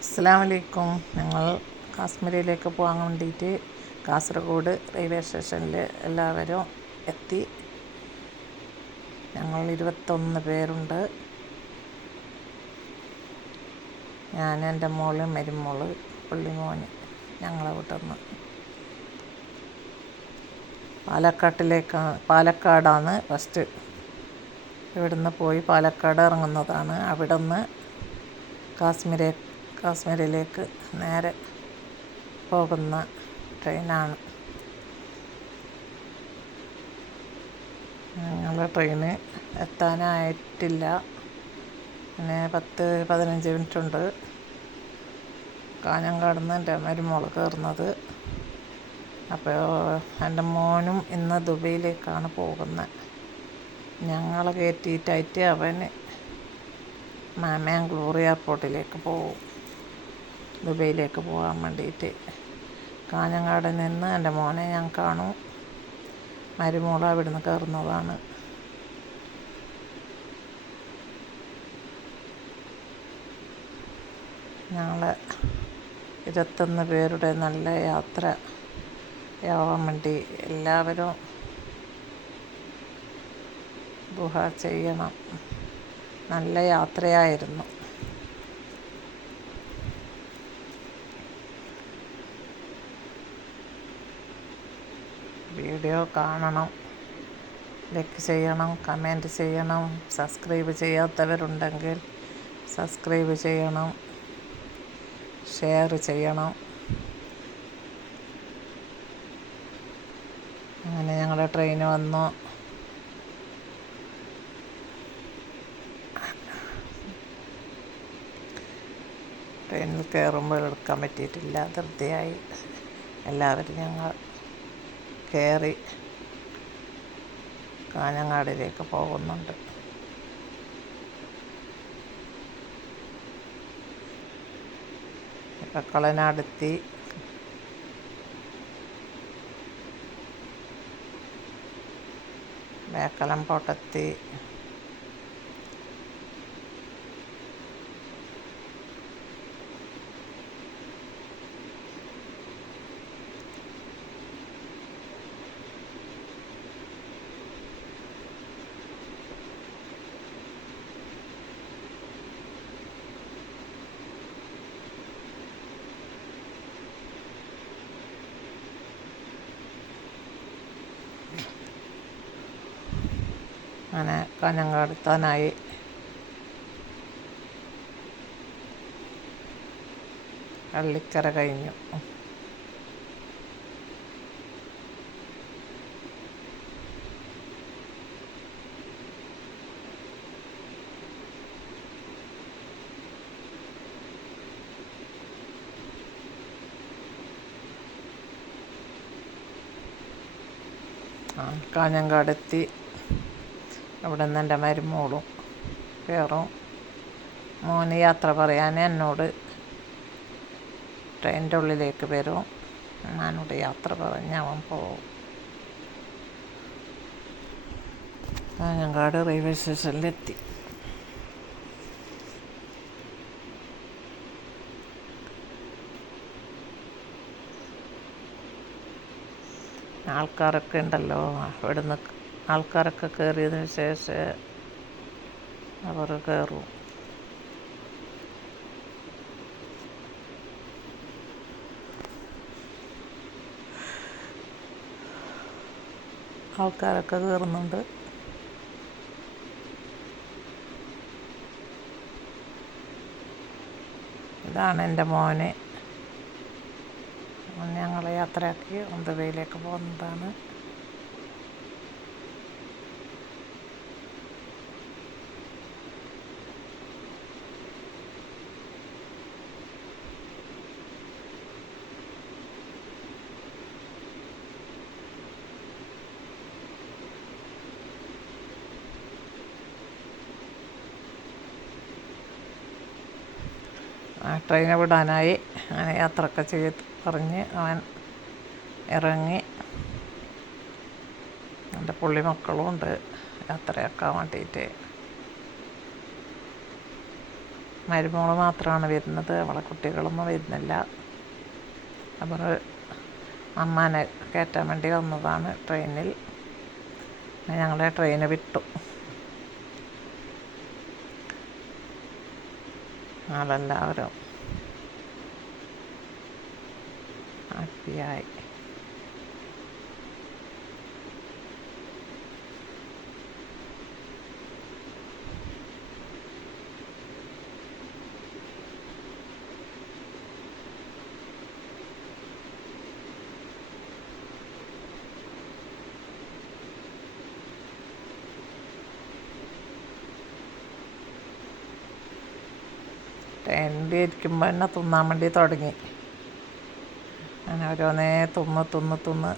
അസ്സലാമു അലൈക്കും. ഞങ്ങൾ കാശ്മീരിലേക്ക് പോകാൻ വേണ്ടിയിട്ട് കാസർഗോഡ് റെയിൽവേ സ്റ്റേഷനിൽ എല്ലാവരും എത്തി. ഞങ്ങൾ 21 പേരുണ്ട്. ഞാൻ, എൻ്റെ മോള്, മരുമോള്, പുള്ളിമോന്. ഞങ്ങളെ വീട്ടിൽ നിന്ന് പാലക്കാടാണ് ഫസ്റ്റ്. ഇവിടുന്ന് പോയി പാലക്കാട് ഇറങ്ങുന്നതാണ്. അവിടെ നിന്ന് കാശ്മീരിലേക്ക് നേരെ പോകുന്ന ട്രെയിനാണ്. ഞങ്ങളുടെ ട്രെയിന് എത്താനായിട്ടില്ല. പിന്നെ 10-15 മിനിറ്റുണ്ട്. കാഞ്ഞങ്ങാട് നിന്ന് എൻ്റെ മരുമോള് കയറുന്നത്. അപ്പോൾ എൻ്റെ മോനും ഇന്ന് ദുബൈയിലേക്കാണ് പോകുന്നത്. ഞങ്ങളെ കയറ്റിയിട്ടായിട്ട് അവന് മാംഗ്ലൂർ എയർപോർട്ടിലേക്ക് പോകും, ദുബൈയിലേക്ക് പോകാൻ വേണ്ടിയിട്ട്. കാഞ്ഞങ്ങാട് നിന്ന് എൻ്റെ മോനെ ഞാൻ കാണും. മരുമോൾ അവിടുന്ന് കയറുന്നതാണ്. ഞങ്ങളെ 21 പേരുടെ നല്ല യാത്രയാവാൻ വേണ്ടി എല്ലാവരും ദുആ ചെയ്യണം. നല്ല യാത്രയായിരുന്നു. വീഡിയോ കാണണം, ലൈക്ക് ചെയ്യണം, കമൻറ്റ് ചെയ്യണം. സബ്സ്ക്രൈബ് ചെയ്യാത്തവരുണ്ടെങ്കിൽ സബ്സ്ക്രൈബ് ചെയ്യണം, ഷെയർ ചെയ്യണം. അങ്ങനെ ഞങ്ങളുടെ ട്രെയിൻ വന്നു. ട്രെയിനിൽ കയറുമ്പോൾ എടുക്കാൻ പറ്റിയിട്ടില്ല, ധൃതിയായി. എല്ലാവരും ഞങ്ങൾ കയറി കാഞ്ഞങ്ങാടിലേക്ക് പോകുന്നുണ്ട്. കളനാടെത്തി. ബേക്കലം പോട്ടെത്തി. അങ്ങനെ കാഞ്ഞങ്ങാട് എത്താനായി. പള്ളിക്കര കഴിഞ്ഞു. കാഞ്ഞങ്ങാടെത്തി. അവിടെ നിന്ന് എൻ്റെ മരുമോളും കയറും. മോന് യാത്ര പറയാൻ എന്നോട് ട്രെയിനിൻ്റെ ഉള്ളിലേക്ക് വരും. ഞാനോട് യാത്ര പറഞ്ഞ് അവൻ പോകും. കാഞ്ഞങ്ങാട് റെയിൽവേ സ്റ്റേഷനിലെത്തി. ആൾക്കാരൊക്കെ ഉണ്ടല്ലോ. ഇവിടുന്ന് ആൾക്കാരൊക്കെ കയറിയതിന് ശേഷം അവർ കയറും. ആൾക്കാരൊക്കെ കയറുന്നുണ്ട്. ഇതാണ് എൻ്റെ മോന്. ഞങ്ങളെ യാത്രയാക്കി ദുബൈയിലേക്ക് പോകുന്നതാണ്. ട്രെയിനെ വിടാനായി. അങ്ങനെ യാത്രയൊക്കെ ചെയ്ത് പറഞ്ഞ് അവൻ ഇറങ്ങി. എൻ്റെ പുള്ളി മക്കളും ഉണ്ട് യാത്രയാക്കാൻ വേണ്ടിയിട്ട്. മരുമോള് മാത്രമാണ് വരുന്നത്, അവളെ കുട്ടികളൊന്നും വരുന്നില്ല. അവർ അമ്മാനെ കയറ്റാൻ വേണ്ടി വന്നതാണ് ട്രെയിനിൽ. ഞങ്ങളെ ട്രെയിന് വിട്ടു. ഞങ്ങളെല്ലാവരും ഹാപ്പിയായി. ട്രെയിനിൽ ഇരിക്കുമ്പോൾ തന്നെ തിന്നാൻ വേണ്ടി തുടങ്ങി. അങ്ങനെ ഓരോന്നേ തിന്ന്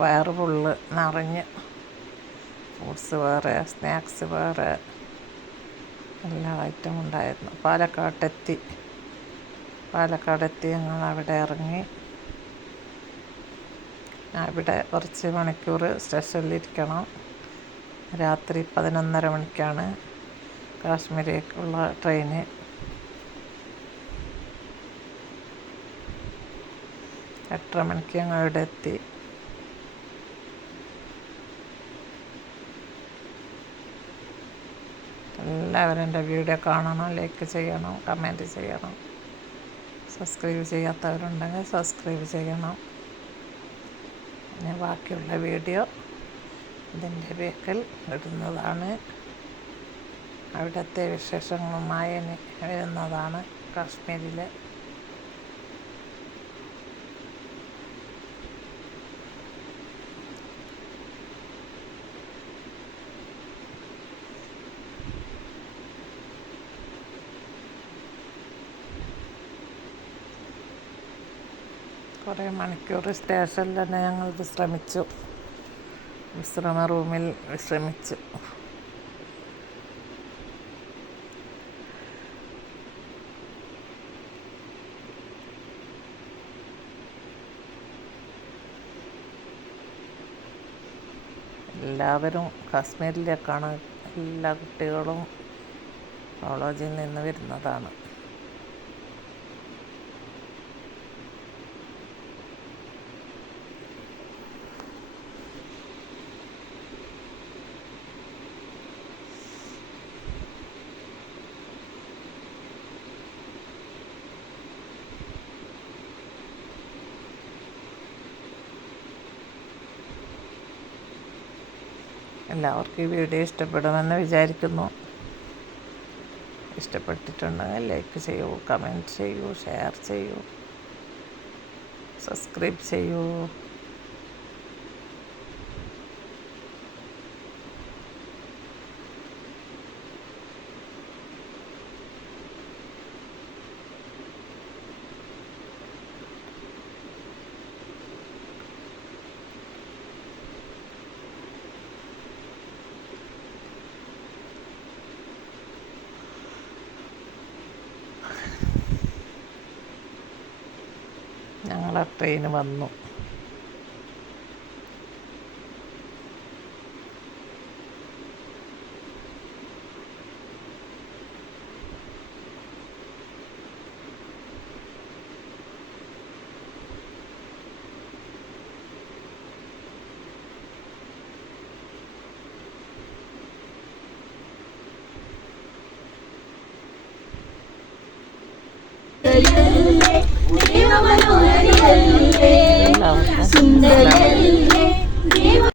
വയറ് ഫുള്ള് നിറഞ്ഞ്. ഫ്രൂട്ട്സ് വേറെ, സ്നാക്സ് വേറെ, എല്ലാ ഐറ്റം ഉണ്ടായിരുന്നു. പാലക്കാടെത്തി ഞങ്ങൾ അവിടെ ഇറങ്ങി. ഇവിടെ കുറച്ച് മണിക്കൂർ സ്റ്റേഷനിലിരിക്കണം. രാത്രി 11:30 മണിക്കാണ് കാശ്മീരിലേക്കുള്ള ട്രെയിന്. എട്ടര മണിക്ക് ഞങ്ങൾ ഇവിടെ എത്തി. എല്ലാവരും എൻ്റെ വീഡിയോ കാണണം, ലൈക്ക് ചെയ്യണം, കമൻറ്റ് ചെയ്യണം. സബ്സ്ക്രൈബ് ചെയ്യാത്തവരുണ്ടെങ്കിൽ സബ്സ്ക്രൈബ് ചെയ്യണം. ഞാൻ ബാക്കിയുള്ള വീഡിയോ ഇതിൻ്റെ ബേക്കിൽ ഇടുന്നതാണ്. അവിടുത്തെ വിശേഷങ്ങളുമായി വരുന്നതാണ്. കാശ്മീരിലെ കുറേ മണിക്കൂർ സ്റ്റേഷനിൽ തന്നെ ഞങ്ങൾ വിശ്രമിച്ചു. വിശ്രമ റൂമിൽ വിശ്രമിച്ചു. എല്ലാവരും കാശ്മീരിലേക്കാണ്. എല്ലാ കുട്ടികളും കോളേജിൽ നിന്ന് വരുന്നതാണ്. എല്ലാവർക്കും ഈ വീഡിയോ ഇഷ്ടപ്പെടുമെന്ന് വിചാരിക്കുന്നു. ഇഷ്ടപ്പെട്ടിട്ടുണ്ടെങ്കിൽ ലൈക്ക് ചെയ്യൂ, കമൻറ്റ് ചെയ്യൂ, ഷെയർ ചെയ്യൂ, സബ്സ്ക്രൈബ് ചെയ്യൂ. ഞങ്ങളെ ട്രെയിന് വന്നു. സുന്ദര